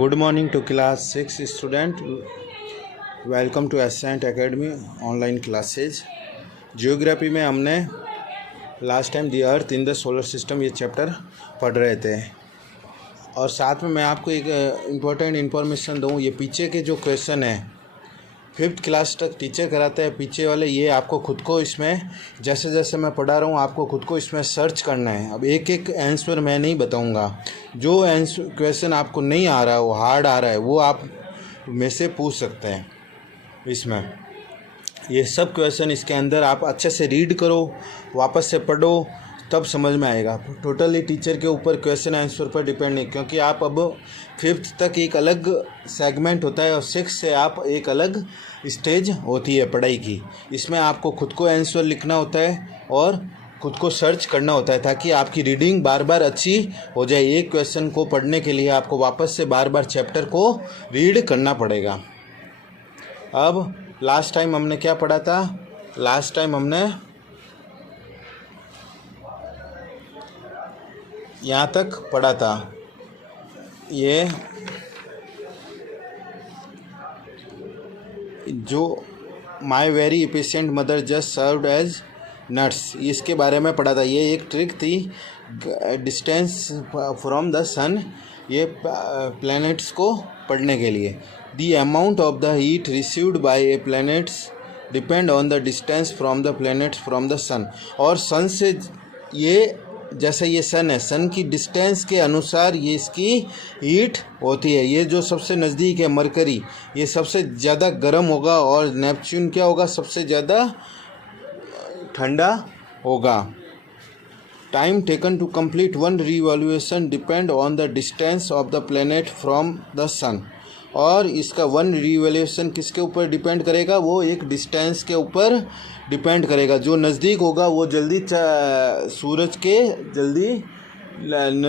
Good morning to class 6 student. Welcome to Ascent Academy online classes. Geography में हमने last time the earth in the solar system ये chapter पढ़ रहे थे और साथ में मैं आपको एक इम्पोर्टेंट इन्फॉर्मेशन दूँ। ये पीछे के जो क्वेश्चन है 5th क्लास तक टीचर कराते हैं पीछे वाले, ये आपको खुद को इसमें जैसे जैसे मैं पढ़ा रहा हूँ आपको खुद को इसमें सर्च करना है। अब एक एक आंसर मैं नहीं बताऊँगा, जो आंसर क्वेश्चन आपको नहीं आ रहा है वो हार्ड आ रहा है वो आप में से पूछ सकते हैं। इसमें ये सब क्वेश्चन इसके अंदर आप अच्छे से रीड करो, वापस से पढ़ो, तब समझ में आएगा। टोटली टीचर के ऊपर क्वेश्चन आंसर पर डिपेंड नहीं, क्योंकि आप अब 5th तक एक अलग सेगमेंट होता है और 6 से आप एक अलग स्टेज होती है पढ़ाई की। इसमें आपको खुद को आंसर लिखना होता है और खुद को सर्च करना होता है ताकि आपकी रीडिंग बार बार अच्छी हो जाए। एक क्वेश्चन को पढ़ने के लिए आपको वापस से बार बार चैप्टर को रीड करना पड़ेगा। अब लास्ट टाइम हमने क्या पढ़ा था? लास्ट टाइम हमने यहाँ तक पढ़ा था। ये जो my very efficient mother just served as nuts, इसके बारे में पढ़ा था। ये एक ट्रिक थी डिस्टेंस फ्रॉम द सन, ये प्लैनेट्स को पढ़ने के लिए। The amount of the heat received by a planets depend on the distance from the planets from the sun. और सन से ये जैसे ये सन है, सन की डिस्टेंस के अनुसार ये इसकी हीट होती है। ये जो सबसे नज़दीक है मरकरी, ये सबसे ज़्यादा गर्म होगा और नेपच्यून क्या होगा? सबसे ज़्यादा ठंडा होगा। Time taken to complete one revolution depend on the distance of the planet from the sun. और इसका वन रिवॉल्यूशन किसके ऊपर डिपेंड करेगा? वो एक डिस्टेंस के ऊपर डिपेंड करेगा। जो नज़दीक होगा वो जल्दी सूरज के जल्दी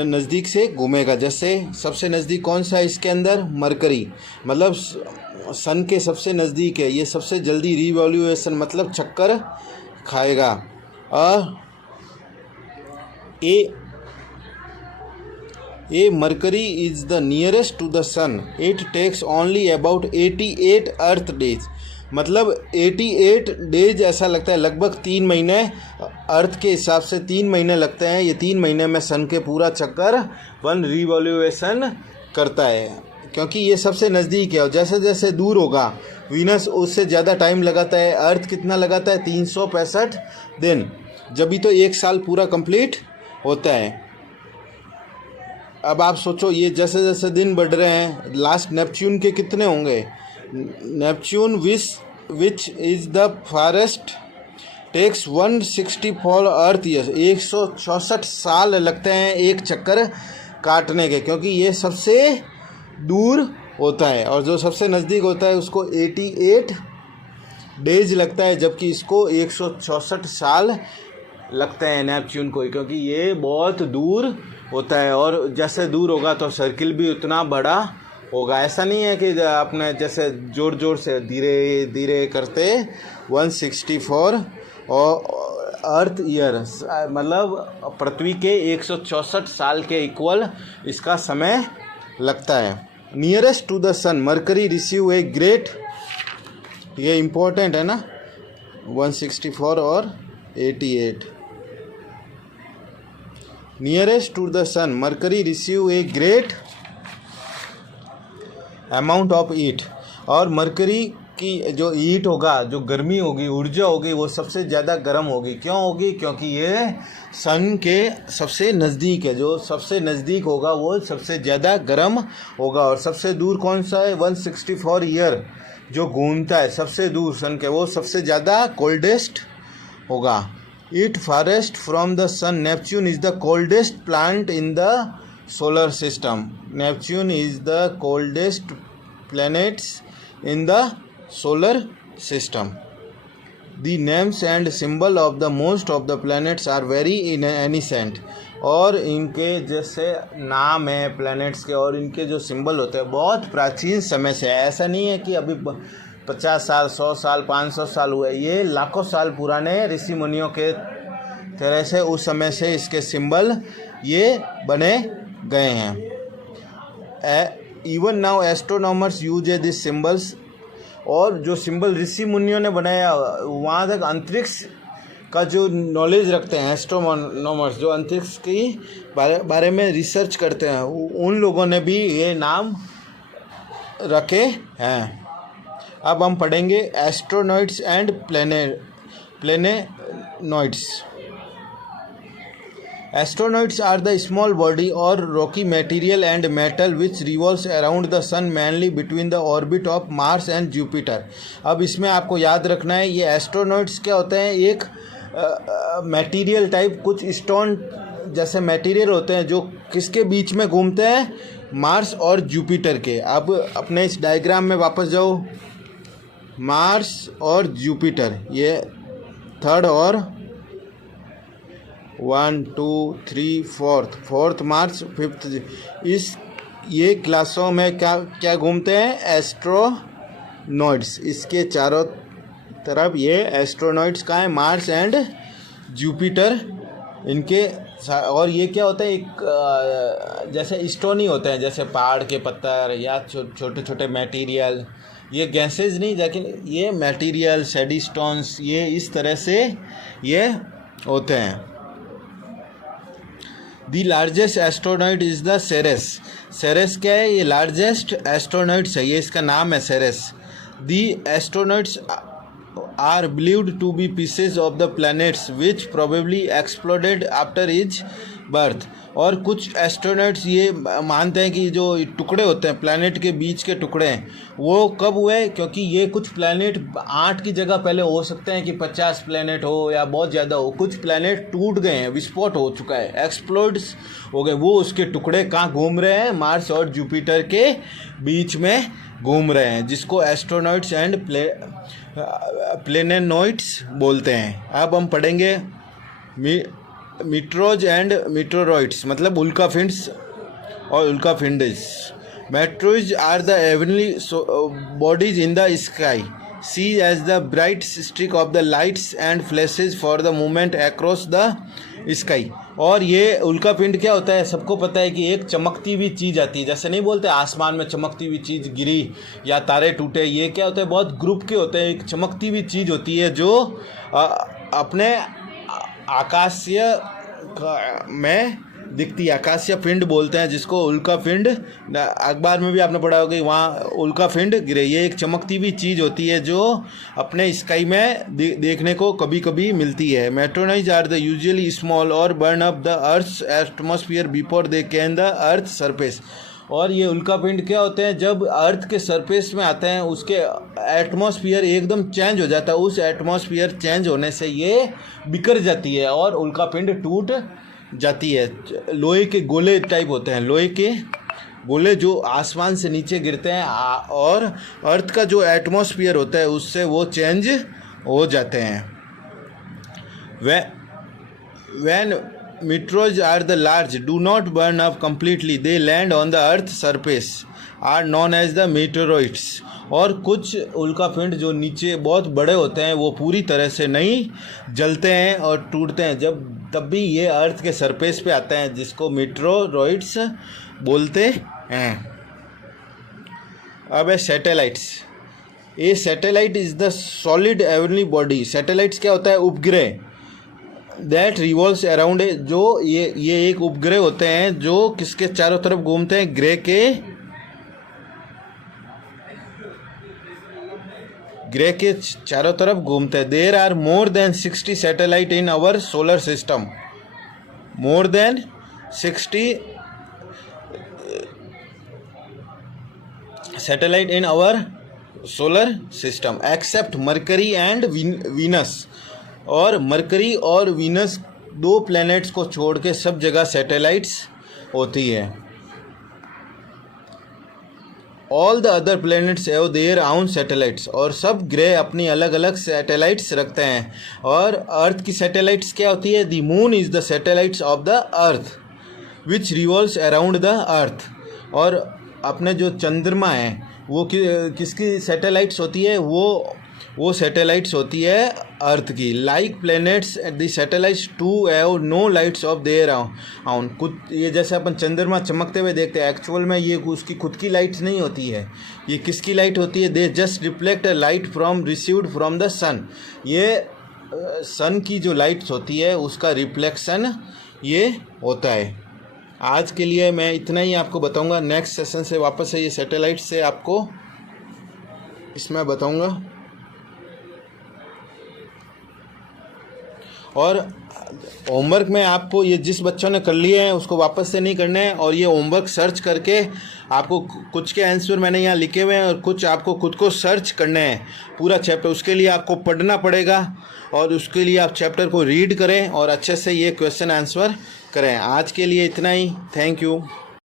नज़दीक से घूमेगा। जैसे सबसे नज़दीक कौन सा है इसके अंदर? मरकरी, मतलब सन के सबसे नज़दीक है। ये सबसे जल्दी रिवॉल्यूशन मतलब चक्कर खाएगा। और a Mercury is the nearest to the sun, it takes only about 88 earth days, मतलब 88 डेज ऐसा लगता है, लगभग 3 महीने अर्थ के हिसाब से 3 महीने लगते हैं। ये 3 महीने में सन के पूरा चक्कर वन रिवॉल्यूशन करता है, क्योंकि ये सबसे नज़दीक है। और जैसे जैसे दूर होगा वीनस उससे ज़्यादा टाइम लगाता है। अर्थ कितना लगाता है? 365 दिन, जब भी तो 1 साल पूरा कंप्लीट होता है। अब आप सोचो ये जैसे जैसे दिन बढ़ रहे हैं, लास्ट नेपच्यून के कितने होंगे? Neptune which is the farthest takes 164 earth years, 164 साल लगते हैं एक चक्कर काटने के, क्योंकि ये सबसे दूर होता है। और जो सबसे नज़दीक होता है उसको 88 डेज लगता है, जबकि इसको 164 साल लगते हैं नेपच्यून को, क्योंकि ये बहुत दूर होता है। और जैसे दूर होगा तो सर्किल भी उतना बड़ा होगा। ऐसा नहीं है कि अपने जैसे ज़ोर ज़ोर से धीरे धीरे करते 164 और अर्थ ईयर, मतलब पृथ्वी के 164 साल के इक्वल इसका समय लगता है। Nearest to the sun Mercury receive a great, ये इम्पोर्टेंट है ना, 164 और 88। Nearest to the sun Mercury receive a great amount of heat. और मरकरी की जो हीट होगा, जो गर्मी होगी, ऊर्जा होगी, वो सबसे ज़्यादा गर्म होगी। क्यों होगी? क्योंकि ये सन के सबसे नज़दीक है। जो सबसे नज़दीक होगा वो सबसे ज़्यादा गर्म होगा। और सबसे दूर कौन सा है? 164 ईयर जो घूमता है सबसे दूर सन के, वो सबसे ज़्यादा कोल्डेस्ट होगा। It farthest from the sun, Neptune is the coldest planet in the solar system. Neptune is the coldest planets in the solar system. The names and symbol of the most of the planets are very ancient. और इनके जैसे नाम है planets के और इनके जो symbol होते हैं बहुत प्राचीन समय से है। ऐसा नहीं है कि अभी 50 साल 100 साल 500 साल हुए, ये लाखों साल पुराने ऋषि मुनियों के तरह से उस समय से इसके सिंबल ये बने गए हैं। Even now astronomers use this symbols, और जो सिंबल ऋषि मुनियों ने बनाया वहाँ तक अंतरिक्ष का जो नॉलेज रखते हैं एस्ट्रोनॉमर्स, जो अंतरिक्ष की बारे में रिसर्च करते हैं, उन लोगों ने भी ये नाम रखे हैं। अब हम पढ़ेंगे एस्ट्रोनॉइड्स and प्लेनेनॉइड्स। Asteroids are the small body or rocky material and metal which revolves around the sun mainly between the orbit of Mars and Jupiter। अब इसमें आपको याद रखना है ये एस्ट्रोनॉइड्स क्या होते हैं, एक मटेरियल टाइप, कुछ स्टोन जैसे मटेरियल होते हैं जो किसके बीच में घूमते हैं, मार्स और जुपिटर के। अब अपने इस डायग्राम में वापस जाओ, मार्स और जुपिटर, ये थर्ड और 1 2 3 फोर्थ मार्स, फिफ्थ, इस ये क्लासों में क्या क्या घूमते हैं, एस्ट्रोनॉइड्स। इसके चारों तरफ ये एस्ट्रोनॉइड्स का है, मार्स एंड जुपिटर इनके। और ये क्या होता है, एक जैसे स्टोन ही होते हैं, जैसे पहाड़ के पत्थर या छोटे छोटे मटेरियल, ये गैसेज नहीं लेकिन ये मटेरियल सैडी स्टोन्स, ये इस तरह से ये होते हैं। The largest asteroid is the Ceres. Ceres क्या है, ये लार्जेस्ट एस्ट्रोनॉइड्स है, ये इसका नाम है Ceres. The asteroids are believed to be pieces of the planets which probably exploded after is birth. और कुछ एस्ट्रोनॉइड्स ये मानते हैं कि जो टुकड़े होते हैं प्लैनेट के बीच के टुकड़े हैं वो कब हुए, क्योंकि ये कुछ प्लैनेट 8 की जगह पहले हो सकते हैं कि 50 प्लैनेट हो या बहुत ज़्यादा हो, कुछ प्लैनेट टूट गए हैं, विस्फोट हो चुका है, एक्सप्लोड्स हो गए, वो उसके टुकड़े कहाँ घूम रहे हैं, मार्स और जुपिटर के बीच में घूम रहे हैं, जिसको एस्ट्रोनॉइड्स एंड प्लेनेनॉइड्स बोलते हैं। अब हम पढ़ेंगे मीट्रोज एंड मीटरोइड्स, मतलब उल्कापिंड्स और उल्कापिंड्स। Meteoroids are the heavenly bodies in the sky, see as the bright streak of the lights and flashes for the movement across the sky. और ये उल्कापिंड क्या होता है, सबको पता है कि एक चमकती हुई चीज़ आती है, जैसे नहीं बोलते आसमान में चमकती हुई चीज़ गिरी या तारे टूटे, ये क्या होता है, बहुत ग्रुप के होते हैं, एक चमकती हुई चीज़ होती है जो अपने आकाशीय में दिखती है, आकाशीय पिंड बोलते हैं जिसको उल्कापिंड। अखबार में भी आपने पढ़ा होगा कि वहाँ उल्कापिंड गिरे, ये एक चमकती हुई चीज़ होती है जो अपने स्काई में देखने को कभी कभी मिलती है। Meteoroids are the usually small और burn up the earth's atmosphere before they can the earth surface. और ये उल्कापिंड क्या होते हैं, जब अर्थ के सरफेस में आते हैं उसके एटमॉस्फेयर एकदम चेंज हो जाता है, उस एटमॉस्फेयर चेंज होने से ये बिखर जाती है और उल्कापिंड टूट जाती है। लोहे के गोले टाइप होते हैं, लोहे के गोले जो आसमान से नीचे गिरते हैं और अर्थ का जो एटमॉस्फेयर होता है उससे वो चेंज हो जाते हैं। When meteors are the large, do not burn up completely, they land on the earth surface, are known as the meteoroids। और कुछ उल्कापिंड जो नीचे बहुत बड़े होते हैं वो पूरी तरह से नहीं जलते हैं और टूटते हैं, तब भी ये अर्थ के सरफेस पे आते हैं, जिसको meteoroids बोलते हैं। अब है सैटेलाइट्स। ये satellite is the solid heavenly body. Satellites क्या होता है, उपग्रह, दैट रिवॉल्व्स अराउंड, जो ये एक उपग्रह होते हैं जो किसके चारों तरफ घूमते हैं, ग्रह के चारों तरफ घूमते हैं। There are more than 60 satellite in our solar system, more than 60 satellite in our solar system except Mercury and Venus. और मरकरी और वीनस 2 प्लैनेट्स को छोड़ के सब जगह सैटेलाइट्स होती है। All the other planets have their own satellites. और सब ग्रह अपनी अलग अलग सैटेलाइट्स रखते हैं। और अर्थ की सैटेलाइट्स क्या होती है, the moon is the satellites of the earth which revolves around the earth. और अपने जो चंद्रमा है वो किसकी सैटेलाइट्स होती है, वो सैटेलाइट्स होती है अर्थ की। Like planets the satellites too have no lights of their own. कुछ ये जैसे अपन चंद्रमा चमकते हुए देखते हैं, एक्चुअल में ये उसकी खुद की लाइट्स नहीं होती है, ये किसकी लाइट होती है? They just reflect a light from received from the sun. ये सन की जो लाइट्स होती है उसका रिफ्लेक्शन ये होता है। आज के लिए मैं इतना ही आपको बताऊंगा। नेक्स्ट सेशन से वापस है ये सैटेलाइट से आपको इसमें बताऊंगा। और होमवर्क में आपको ये जिस बच्चों ने कर लिए हैं उसको वापस से नहीं करना है, और ये होमवर्क सर्च करके आपको कुछ के आंसर मैंने यहाँ लिखे हुए हैं और कुछ आपको खुद को सर्च करना है पूरा चैप्टर। उसके लिए आपको पढ़ना पड़ेगा और उसके लिए आप चैप्टर को रीड करें और अच्छे से ये क्वेश्चन आंसर करें। आज के लिए इतना ही। Thank you.